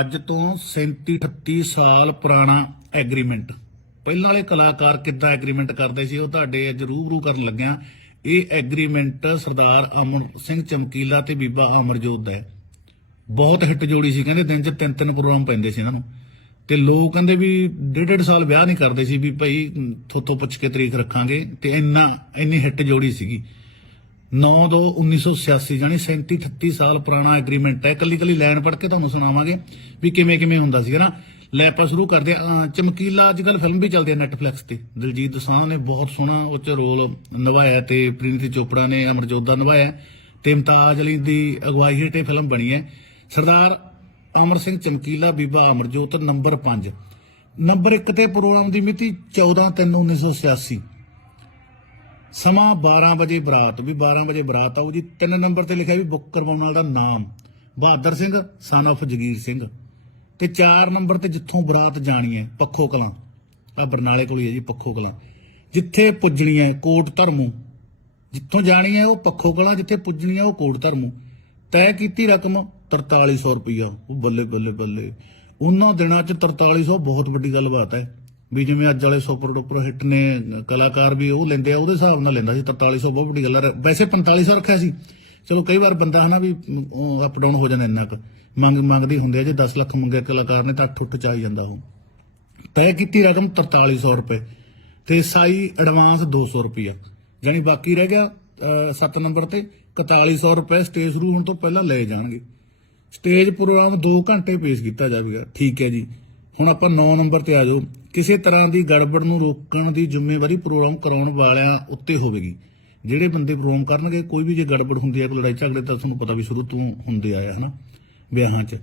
ਅੱਜ ਤੋਂ 37 38 ਸਾਲ ਪੁਰਾਣਾ ਐਗਰੀਮੈਂਟ। ਪਹਿਲਾਂ ਵਾਲੇ ਕਲਾਕਾਰ ਕਿੱਦਾਂ ਐਗਰੀਮੈਂਟ ਕਰਦੇ ਸੀ, ਉਹ ਤੁਹਾਡੇ ਅੱਜ ਰੂਬਰੂ ਕਰਨ ਲੱਗਿਆ। ਇਹ ਐਗਰੀਮੈਂਟ ਸਰਦਾਰ ਅਮਨ ਸਿੰਘ ਚਮਕੀਲਾ ਤੇ ਬੀਬਾ ਅਮਰਜੋਤ ਦਾ ਹੈ। ਬਹੁਤ ਹਿੱਟ ਜੋੜੀ ਸੀ, ਕਹਿੰਦੇ ਦਿਨ 'ਚ ਤਿੰਨ ਤਿੰਨ ਪ੍ਰੋਗਰਾਮ ਪੈਂਦੇ ਸੀ ਇਹਨਾਂ ਨੂੰ। ਤੇ ਲੋਕ ਕਹਿੰਦੇ ਵੀ ਡੇਢ ਡੇਢ ਸਾਲ ਵਿਆਹ ਨਹੀਂ ਕਰਦੇ ਸੀ ਵੀ ਭਾਈ ਥੋਥੋਂ ਪੁੱਛ ਕੇ ਤਰੀਕ ਰੱਖਾਂਗੇ, ਤੇ ਇੰਨਾ, ਇੰਨੀ ਹਿੱਟ ਜੋੜੀ ਸੀਗੀ। 9 ਦੋ 1986 ਜਾਨੀ 37 38 ਸਾਲ ਪੁਰਾਣਾ ਐਗਰੀਮੈਂਟ ਹੈ। ਕੱਲੀ ਕੱਲੀ ਲਾਈਨ ਪੜ੍ਹ ਕੇ ਤੁਹਾਨੂੰ ਸੁਣਾਵਾਂਗੇ ਵੀ ਕਿਵੇਂ ਕਿਵੇਂ ਹੁੰਦਾ ਸੀ ਨਾ? ਲੈ ਆਪਾਂ ਸ਼ੁਰੂ ਕਰਦੇ ਹਾਂ। ਚਮਕੀਲਾ ਅੱਜ ਕੱਲ ਫਿਲਮ ਵੀ ਚੱਲਦੀ ਹੈ ਨੈਟਫਲਿਕਸ ਤੇ। ਦਿਲਜੀਤ ਦੋਸਾਂਝ ਨੇ ਬਹੁਤ ਸੋਹਣਾ ਉਹ ਚ ਰੋਲ ਨਿਭਾਇਆ ਤੇ ਪ੍ਰੀਨੀਤੀ ਚੋਪੜਾ ਨੇ, ਅਮਰਜੋਤ ਦਾ ਨਿਭਾਇਆ ਤੇ ਇਮਤਾਜ ਅਲੀ ਦੀ ਅਗਵਾਈ ਹੇਠ ਇਹ ਫਿਲਮ ਬਣੀ ਹੈ। ਸਰਦਾਰ ਅਮਰ ਸਿੰਘ ਚਮਕੀਲਾ, ਬੀਬਾ ਅਮਰਜੋਤ, ਨੰਬਰ 5 ਨੰਬਰ 1 ਤੇ ਪ੍ਰੋਗਰਾਮ ਦੀ ਮਿਤੀ 14/3/1986 ਸਮਾਂ 12 ਵਜੇ ਬਰਾਤ, ਵੀ 12 ਵਜੇ ਬਰਾਤ ਆਊ ਜੀ। ਤਿੰਨ ਨੰਬਰ ਤੇ ਲਿਖਿਆ ਵੀ ਬੁੱਕ ਕਰਵਾਉਣ ਵਾਲਾ ਦਾ ਨਾਮ, ਬਹਾਦਰ ਸਿੰਘ ਸਨ of ਜਗੀਰ ਸਿੰਘ। ਤੇ 4 ਨੰਬਰ ਤੇ ਜਿੱਥੋਂ ਬਰਾਤ ਜਾਣੀ ਹੈ, ਪੱਖੋ ਕਲਾਂ। ਆ ਬਰਨਾਲੇ ਕੋਲ ਹੀ ਹੈ ਜੀ, ਪੱਖੋ ਕਲਾਂ। ਜਿੱਥੇ ਪੁੱਜਣੀ ਹੈ, ਕੋਟ ਧਰਮੂ। ਜਿੱਥੋਂ ਜਾਣੀ ਹੈ ਉਹ ਪੱਖੋ ਕਲਾਂ, ਜਿੱਥੇ ਪੁੱਜਣੀ ਹੈ ਉਹ ਕੋਟ ਧਰਮੂ। ਤੈਅ ਕੀਤੀ ਰਕਮ 4300 ਰੁਪਈਆ। ਉਹ ਬੱਲੇ ਬੱਲੇ ਬੱਲੇ। ਉਹਨਾਂ ਦਿਨਾਂ 'ਚ 4300 ਬਹੁਤ ਵੱਡੀ ਗੱਲ ਬਾਤ ਹੈ। ਵੀ ਜਿਵੇਂ ਅੱਜ ਵਾਲੇ ਸੁਪਰ ਡੁਪਰ ਹਿੱਟ ਨੇ, ਕਲਾਕਾਰ ਵੀ ਉਹ ਲੈਂਦੇ ਆ, ਉਹਦੇ ਹਿਸਾਬ ਨਾਲ ਲੈਂਦਾ ਸੀ 4300 ਬਹੁਤ ਵੱਡੀ ਗੱਲ ਹੈ ਵੈਸੇ 4500 ਰੱਖਿਆ ਸੀ। ਚਲੋ ਕਈ ਵਾਰ ਬੰਦਾ ਹਨਾ ਵੀ ਅਪ ਡਾਊਨ ਹੋ ਜਾਂਦਾ ਇੰਨਾ ਕੁ। ਮੰਗ, ਮੰਗਦੀ ਹੁੰਦੇ ਆ, ਜੇ 10 ਲੱਖ ਮੰਗਿਆ ਕਲਾਕਾਰ ਨੇ ਤਾਂ 8 ਉੱਠ ਚ ਜਾਂਦਾ ਉਹ। ਤੈਅ ਕੀਤੀ ਰਕਮ 4300 ਰੁਪਏ ਤੇ ਸਾਈ ਐਡਵਾਂਸ 200 ਰੁਪਿਆ ਜਾਨੀ ਬਾਕੀ ਰਹਿ ਗਿਆ 7 ਨੰਬਰ ਤੇ 4100 ਰੁਪਏ ਸਟੇਜ ਸ਼ੁਰੂ ਹੋਣ ਤੋਂ ਪਹਿਲਾਂ ਲੈ ਜਾਣਗੇ। ਸਟੇਜ ਪ੍ਰੋਗਰਾਮ 2 ਘੰਟੇ ਪੇਸ਼ ਕੀਤਾ ਜਾਵੇਗਾ। ਠੀਕ ਹੈ ਜੀ। ਹੁਣ ਆਪਾਂ 9 ਨੰਬਰ ਤੇ ਆ ਜਾਓ। ਕਿਸੇ ਤਰ੍ਹਾਂ ਦੀ ਗੜਬੜ ਨੂੰ ਰੋਕਣ ਦੀ ਜ਼ਿੰਮੇਵਾਰੀ ਪ੍ਰੋਗਰਾਮ ਕਰਾਉਣ ਵਾਲਿਆਂ ਉੱਤੇ ਹੋਵੇਗੀ। ਜਿਹੜੇ ਬੰਦੇ ਪ੍ਰੋਗਰਾਮ ਕਰਨਗੇ, ਕੋਈ ਵੀ ਜੇ ਗੜਬੜ ਹੁੰਦੀ ਹੈ ਕੋਈ ਲੜਾਈ ਝਗੜੇ ਤਾਂ ਤੁਹਾਨੂੰ ਪਤਾ ਵੀ ਸ਼ੁਰੂ ਤੋਂ ਹੁੰਦੇ ਆਇਆ ਹਨਾ? ਵਿਆਹਾਂ 'ਚ।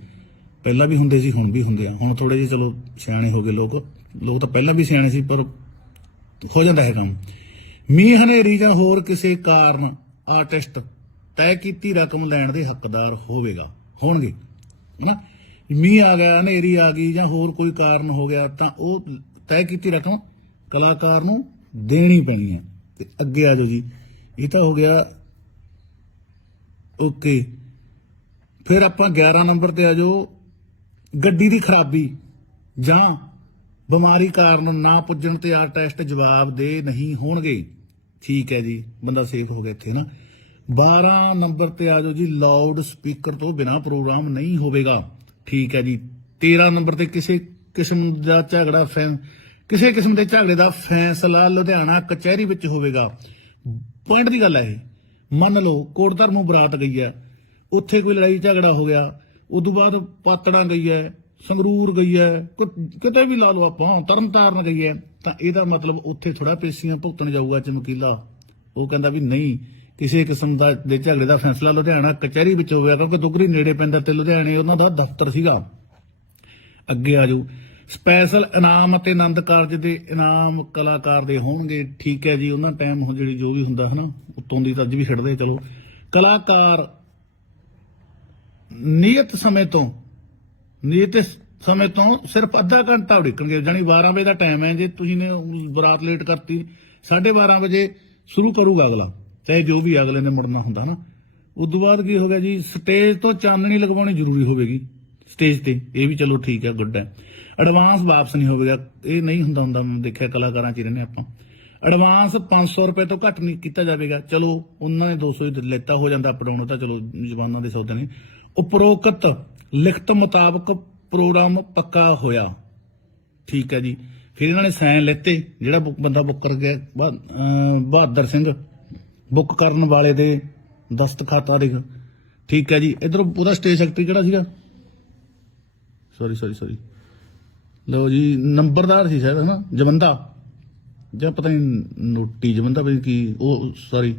ਪਹਿਲਾਂ ਵੀ ਹੁੰਦੇ ਸੀ, ਹੁਣ ਵੀ ਹੁੰਦੇ ਆ। ਹੁਣ ਥੋੜੇ ਜਿਹੇ ਚਲੋ ਸਿਆਣੇ ਹੋ ਗਏ ਲੋਕ। ਲੋਕ ਤਾਂ ਪਹਿਲਾਂ ਵੀ ਸਿਆਣੇ ਸੀ, ਪਰ ਹੋ ਜਾਂਦਾ ਹੈ ਕੰਮ। ਮੀਂਹ ਹਨੇਰੀ ਜਾਂ ਹੋਰ ਕਿਸੇ ਕਾਰਨ ਆਰਟਿਸਟ ਤੈਅ ਕੀਤੀ ਰਕਮ ਲੈਣ ਦੇ ਹੱਕਦਾਰ ਹੋਵੇਗਾ। ਹੋਣਗੇ, ਹਨਾ? ਮੀਂਹ ਆ ਗਿਆ, ਹਨੇਰੀ ਆ ਗਈ ਜਾਂ ਹੋਰ ਕੋਈ ਕਾਰਨ ਹੋ ਗਿਆ, ਤਾਂ ਉਹ ਤੈਅ ਕੀਤੀ ਰਕਮ ਕਲਾਕਾਰ ਨੂੰ ਦੇਣੀ ਪੈਣੀ ਹੈ ਤੇ ਅੱਗੇ ਆ ਜਾਓ ਜੀ। ਇਹ ਤਾਂ ਹੋ ਗਿਆ ਓਕੇ। ਫਿਰ ਆਪਾਂ 11 ਨੰਬਰ ਤੇ ਆ ਜਾਓ। ਗੱਡੀ ਦੀ ਖਰਾਬੀ ਜਾਂ ਬਿਮਾਰੀ ਕਾਰਨ ਨਾ ਪੁੱਜਣ ਤੇ ਆ ਟੈਸਟ ਜਵਾਬ ਦੇ ਨਹੀਂ ਹੋਣਗੇ। ਠੀਕ ਹੈ ਜੀ, ਬੰਦਾ ਸੇਫ ਹੋ ਗਿਆ ਇੱਥੇ ਨਾ 12 ਨੰਬਰ ਤੇ ਆ ਜਾਓ ਜੀ ਲਾਊਡ ਸਪੀਕਰ ਤੋਂ ਬਿਨਾ ਪ੍ਰੋਗਰਾਮ ਨਹੀਂ ਹੋਵੇਗਾ। ਠੀਕ ਹੈ ਜੀ। 13 ਨੰਬਰ ਤੇ ਕਿਸੇ ਕਿਸਮ ਦਾ ਝਗੜਾ ਫੈਂ ਕਿਸੇ ਕਿਸਮ ਦੇ ਝਗੜੇ ਦਾ ਫੈਸਲਾ ਲੁਧਿਆਣਾ ਕਚਹਿਰੀ ਵਿੱਚ ਹੋਵੇਗਾ। ਪੁਆਇੰਟ ਦੀ ਗੱਲ ਹੈ ਇਹ। ਮੰਨ ਲਓ ਕੋਟ ਧਰਮੋਂ ਬਰਾਤ ਗਈ ਹੈ। ਉੱਥੇ ਕੋਈ ਲੜਾਈ ਝਗੜਾ ਹੋ ਗਿਆ। ਉਦੋਂ ਬਾਅਦ ਪਾਤੜਾਂ ਗਈ ਹੈ, ਸੰਗਰੂਰ ਗਈ ਹੈ ਕਿਤੇ ਵੀ ਲਾ ਲਓ ਆਪਾਂ, ਤਰਨਤਾਰਨ ਗਈ ਹੈ। ਤਾਂ ਇਹਦਾ ਮਤਲਬ ਉੱਥੇ ਥੋੜਾ ਪੇਸ਼ੀਆਂ ਭੁਗਤਣ ਜਾਊਗਾ ਚਮਕੀਲਾ। ਉਹ ਕਹਿੰਦਾ ਵੀ ਨਹੀਂ ਕਿਸੇ ਕਿਸਮ ਦਾ ਦੇ ਝਗੜੇ ਦਾ ਫੈਸਲਾ ਲੁਧਿਆਣਾ ਕਚਹਿਰੀ ਵਿੱਚ ਹੋ ਗਿਆ ਕਿਉਂਕਿ ਦੁਗਰੀ ਨੇੜੇ ਪੈਂਦਾ ਤੇ ਲੁਧਿਆਣੇ ਉਹਨਾਂ ਦਾ ਦਫ਼ਤਰ ਸੀਗਾ। ਅੱਗੇ ਆ ਜਾਓ। ਸਪੈਸ਼ਲ ਇਨਾਮ ਅਤੇ ਆਨੰਦ ਕਾਰਜ ਦੇ ਇਨਾਮ ਕਲਾਕਾਰ ਦੇ ਹੋਣਗੇ। ਠੀਕ ਹੈ ਜੀ, ਉਹਨਾਂ ਟਾਈਮ ਜਿਹੜੀ ਜੋ ਵੀ ਹੁੰਦਾ ਹਨਾ, ਉਤੋਂ ਦੀ ਤਾਂ ਅੱਜ ਵੀ ਖੜਦੇ ਚਲੋ। ਕਲਾਕਾਰ ਨਿਯਤ ਸਮੇਂ ਤੋਂ, ਨਿਯਤ ਸਮੇਂ ਤੋਂ ਸਿਰਫ ਅੱਧਾ ਘੰਟਾ ਉਡੀਕਣਗੇ ਜਾਨੀ 12 ਵਜੇ ਦਾ ਟਾਈਮ ਹੈ ਜੇ ਤੁਸੀਂ ਨੇ ਬਰਾਤ ਲੇਟ ਕਰਤੀ 12:30 ਵਜੇ ਸ਼ੁਰੂ ਕਰੂਗਾ ਅਗਲਾ। ਚਾਹੇ ਜੋ ਵੀ ਅਗਲੇ ਨੇ ਮੁੜਨਾ ਹੁੰਦਾ ਨਾ। ਉਦੋਂ ਬਾਅਦ ਕੀ ਹੋ ਗਿਆ ਜੀ ਸਟੇਜ ਤੋਂ ਚਾਨਣੀ ਲਗਵਾਉਣੀ ਜ਼ਰੂਰੀ ਹੋਵੇਗੀ। ਸਟੇਜ ਤੇ, ਇਹ ਵੀ ਚਲੋ ਠੀਕ ਹੈ ਗੁੱਡ ਹੈ। ਐਡਵਾਂਸ ਵਾਪਸ ਨਹੀਂ ਹੋਵੇਗਾ, ਇਹ ਨਹੀਂ ਹੁੰਦਾ ਹੁੰਦਾ ਮੈਂ ਦੇਖਿਆ ਕਲਾਕਾਰਾਂ ਚ ਹੀ ਰਹਿੰਦੇ ਆਪਾਂ। ਐਡਵਾਂਸ 500 ਰੁਪਏ ਤੋਂ ਘੱਟ ਨਹੀਂ ਕੀਤਾ ਜਾਵੇਗਾ। ਚਲੋ, ਉਹਨਾਂ ਨੇ 200 ਹੀ ਲੈਤਾ, ਹੋ ਜਾਂਦਾ ਅਪਡਾਊਨ ਤਾਂ ਚਲੋ ਜਵਾਨਾਂ ਦੇ ਸੌਦੇ ਨੇ। ਉਪਰੋਕਤ ਲਿਖਤ ਮੁਤਾਬਕ ਪ੍ਰੋਗਰਾਮ ਪੱਕਾ ਹੋਇਆ। ਠੀਕ ਹੈ ਜੀ। ਫਿਰ ਇਹਨਾਂ ਨੇ ਸਾਈਨ ਲੈਤੇ, ਜਿਹੜਾ ਬੁੱਕ- ਬੰਦਾ ਬੁੱਕਰ ਗਿਆ ਬਹਾਦਰ ਸਿੰਘ। ਬੁੱਕ ਕਰਨ ਵਾਲੇ ਦੇ ਦਸਤਖਤ ਆ ਦੇਖ। ਠੀਕ ਹੈ ਜੀ, ਇਧਰ ਉਹਦਾ ਸਟੇਜ ਸੈਕਟਰੀ ਕਿਹੜਾ ਸੀਗਾ? ਸੌਰੀ ਸੌਰੀ ਸੌਰੀ ਲਓ ਜੀ, ਨੰਬਰਦਾਰ ਸੀ ਸ਼ਾਇਦ, ਹਨਾ? ਜਵੰਦਾ। ਜਾਂ ਪਤਾ ਨਹੀਂ, ਨੋਟੀ ਜਵੰਦਾ ਵੀ ਕੀ, ਉਹ ਸੌਰੀ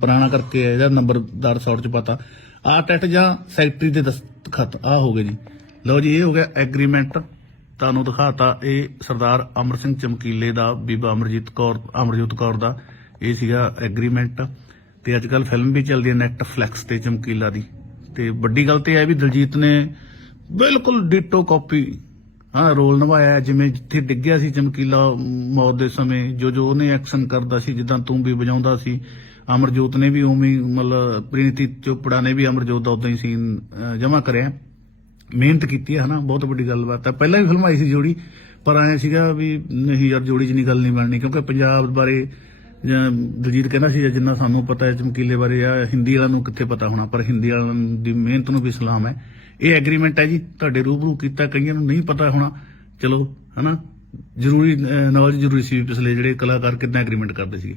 ਪੁਰਾਣਾ ਕਰਕੇ ਹੈ ਜਾਂ ਨੰਬਰਦਾਰ ਸੌਟ ਚ ਪਤਾ। ਆਰਟੈਟ ਜਾਂ ਸੈਕਟਰੀ ਦੇ ਦਸਤਖਤ ਆ ਹੋ ਗਏ ਜੀ। ਲਓ ਜੀ, ਇਹ ਹੋ ਗਿਆ ਐਗਰੀਮੈਂਟ। ਤੁਹਾਨੂੰ ਦਿਖਾਤਾ ਇਹ ਸਰਦਾਰ ਅਮਰ ਸਿੰਘ ਚਮਕੀਲੇ ਦਾ, ਬੀਬਾ ਅਮਰਜੀਤ ਕੌਰ, ਅਮਰਜੋਤ ਕੌਰ ਦਾ। ਇਹ ਸੀਗਾ ਐਗਰੀਮੈਂਟ ਤੇ ਅੱਜ ਕੱਲ ਫਿਲਮ ਵੀ ਚੱਲਦੀ ਹੈ ਨੈਟਫਲਿਕਸ ਤੇ ਚਮਕੀਲਾ ਦੀ। ਤੇ ਵੱਡੀ ਗੱਲ ਤੇ ਇਹ ਵੀ ਦਲਜੀਤ ਨੇ ਬਿਲਕੁਲ ਡਿਟੋ ਕਾਪੀ ਹਾਂ, ਰੋਲ ਨਿਭਾਇਆ ਜਿਵੇਂ ਜਿੱਥੇ ਡਿੱਗਿਆ ਸੀ ਚਮਕੀਲਾ, ਮੌਤ ਦੇ ਸਮੇਂ, ਜੋ ਜੋ ਉਹਨੇ ਐਕਸ਼ਨ ਕਰਦਾ ਸੀ, ਜਿੱਦਾਂ ਤੂੰ ਵੀ ਵਜਾਉਂਦਾ ਸੀ, ਅਮਰਜੋਤ ਨੇ ਵੀ ਉਵੇਂ ਮਤਲਬ ਪ੍ਰੀਤੀ ਚੋਪੜਾ ਨੇ ਵੀ ਅਮਰਜੋਤ ਦਾ ਉਦਾਂ ਹੀ ਸੀਨ ਜਮਾ ਕਰਿਆ। ਮਿਹਨਤ ਕੀਤੀ ਹੈ, ਹਨਾ, ਬਹੁਤ ਵੱਡੀ ਗੱਲਬਾਤ ਹੈ। ਪਹਿਲਾਂ ਵੀ ਫਿਲਮ ਆਈ ਸੀ ਜੋੜੀ, ਪਰ ਆਇਆ ਸੀਗਾ ਵੀ, ਨਹੀਂ ਯਾਰ, ਜੋੜੀ 'ਚ ਨਹੀਂ ਗੱਲ ਨਹੀਂ ਬਣਨੀ, ਕਿਉਂਕਿ ਪੰਜਾਬ ਬਾਰੇ ਜਾਂ ਦਲਜੀਤ ਕਹਿੰਦਾ ਸੀ ਜਿੰਨਾ ਸਾਨੂੰ ਪਤਾ ਹੈ, ਚਮਕੀਲੇ ਬਾਰੇ ਆ ਹਿੰਦੀ ਵਾਲਿਆਂ ਨੂੰ ਕਿੱਥੇ ਪਤਾ ਹੋਣਾ, ਪਰ ਹਿੰਦੀ ਵਾਲਿਆਂ ਦੀ ਮਿਹਨਤ ਨੂੰ ਵੀ ਸਲਾਮ ਹੈ। ਇਹ ਐਗਰੀਮੈਂਟ ਹੈ ਜੀ, ਤੁਹਾਡੇ ਰੂਬਰੂ ਕੀਤਾ, ਕਈਆਂ ਨੂੰ ਨਹੀਂ ਪਤਾ ਹੋਣਾ। ਚਲੋ, ਹਨਾ? ਜ਼ਰੂਰੀ ਨੌਲੇਜ ਜ਼ਰੂਰੀ ਸੀ ਪਿਛਲੇ ਜਿਹੜੇ ਕਲਾਕਾਰ ਕਿੰਨਾ ਐਗਰੀਮੈਂਟ ਕਰਦੇ ਸੀਗੇ।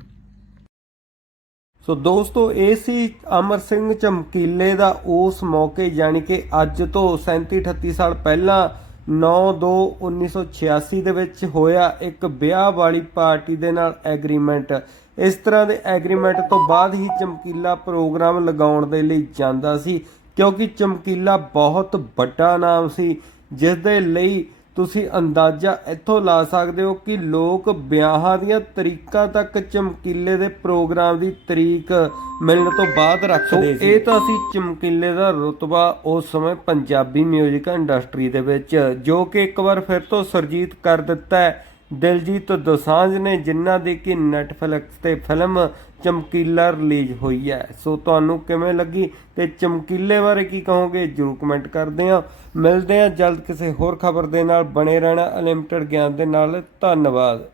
ਸੋ ਦੋਸਤੋ, ਇਹ ਸੀ ਅਮਰ ਸਿੰਘ ਚਮਕੀਲੇ ਦਾ ਉਸ ਮੌਕੇ, ਯਾਨੀ ਕਿ ਅੱਜ ਤੋਂ 37 38 ਸਾਲ ਪਹਿਲਾਂ 9 2 1986 ਦੇ ਵਿੱਚ ਹੋਇਆ ਇੱਕ ਵਿਆਹ ਵਾਲੀ ਪਾਰਟੀ ਦੇ ਨਾਲ ਐਗਰੀਮੈਂਟ। ਇਸ ਤਰ੍ਹਾਂ ਦੇ ਐਗਰੀਮੈਂਟ ਤੋਂ ਬਾਅਦ ਹੀ ਚਮਕੀਲਾ ਪ੍ਰੋਗਰਾਮ ਲਗਾਉਣ ਦੇ ਲਈ ਜਾਂਦਾ ਸੀ, ਕਿਉਂਕਿ ਚਮਕੀਲਾ ਬਹੁਤ ਵੱਡਾ ਨਾਮ ਸੀ ਜਿਸ ਦੇ ਲਈ ਤੁਸੀਂ ਅੰਦਾਜ਼ਾ ਇੱਥੋਂ ਲਾ ਸਕਦੇ ਹੋ ਕਿ ਲੋਕ ਵਿਆਹਾਂ ਦੀਆਂ ਤਰੀਕਾਂ ਤੱਕ ਚਮਕੀਲੇ ਦੇ ਪ੍ਰੋਗਰਾਮ ਦੀ ਤਰੀਕ ਮਿਲਣ ਤੋਂ ਬਾਅਦ ਰੱਖਦੇ ਸੀ ਇਹ ਤਾਂ ਸੀ ਚਮਕੀਲੇ ਦਾ ਰੁਤਬਾ ਉਸ ਸਮੇਂ ਪੰਜਾਬੀ 뮤직 ਇੰਡਸਟਰੀ ਦੇ ਵਿੱਚ ਜੋ ਕਿ ਇੱਕ ਵਾਰ ਫਿਰ ਤੋਂ ਸਰਜੀਤ ਕਰ ਦਿੱਤਾ ਹੈ। ਦਿਲਜੀਤ ਦੋਸਾਂਝ ਨੇ ਜਿਨ੍ਹਾਂ ਦੀ ਕਿ ਨੈਟਫਲਿਕਸ ਤੇ ਫਿਲਮ ਚਮਕੀਲਾ ਰਿਲੀਜ਼ ਹੋਈ ਹੈ। ਸੋ ਤੁਹਾਨੂੰ ਕਿਵੇਂ ਲੱਗੀ ਤੇ ਚਮਕੀਲੇ ਬਾਰੇ ਕੀ ਕਹੋਗੇ ਜਰੂਰ ਕਮੈਂਟ ਕਰਦੇ ਆ ਮਿਲਦੇ ਆ ਜਲਦ ਕਿਸੇ ਹੋਰ ਖਬਰ ਦੇ ਨਾਲ। ਬਣੇ ਰਹਿਣਾ ਅਨਲਿਮਟਿਡ ਗਿਆਨ ਦੇ ਨਾਲ। ਧੰਨਵਾਦ।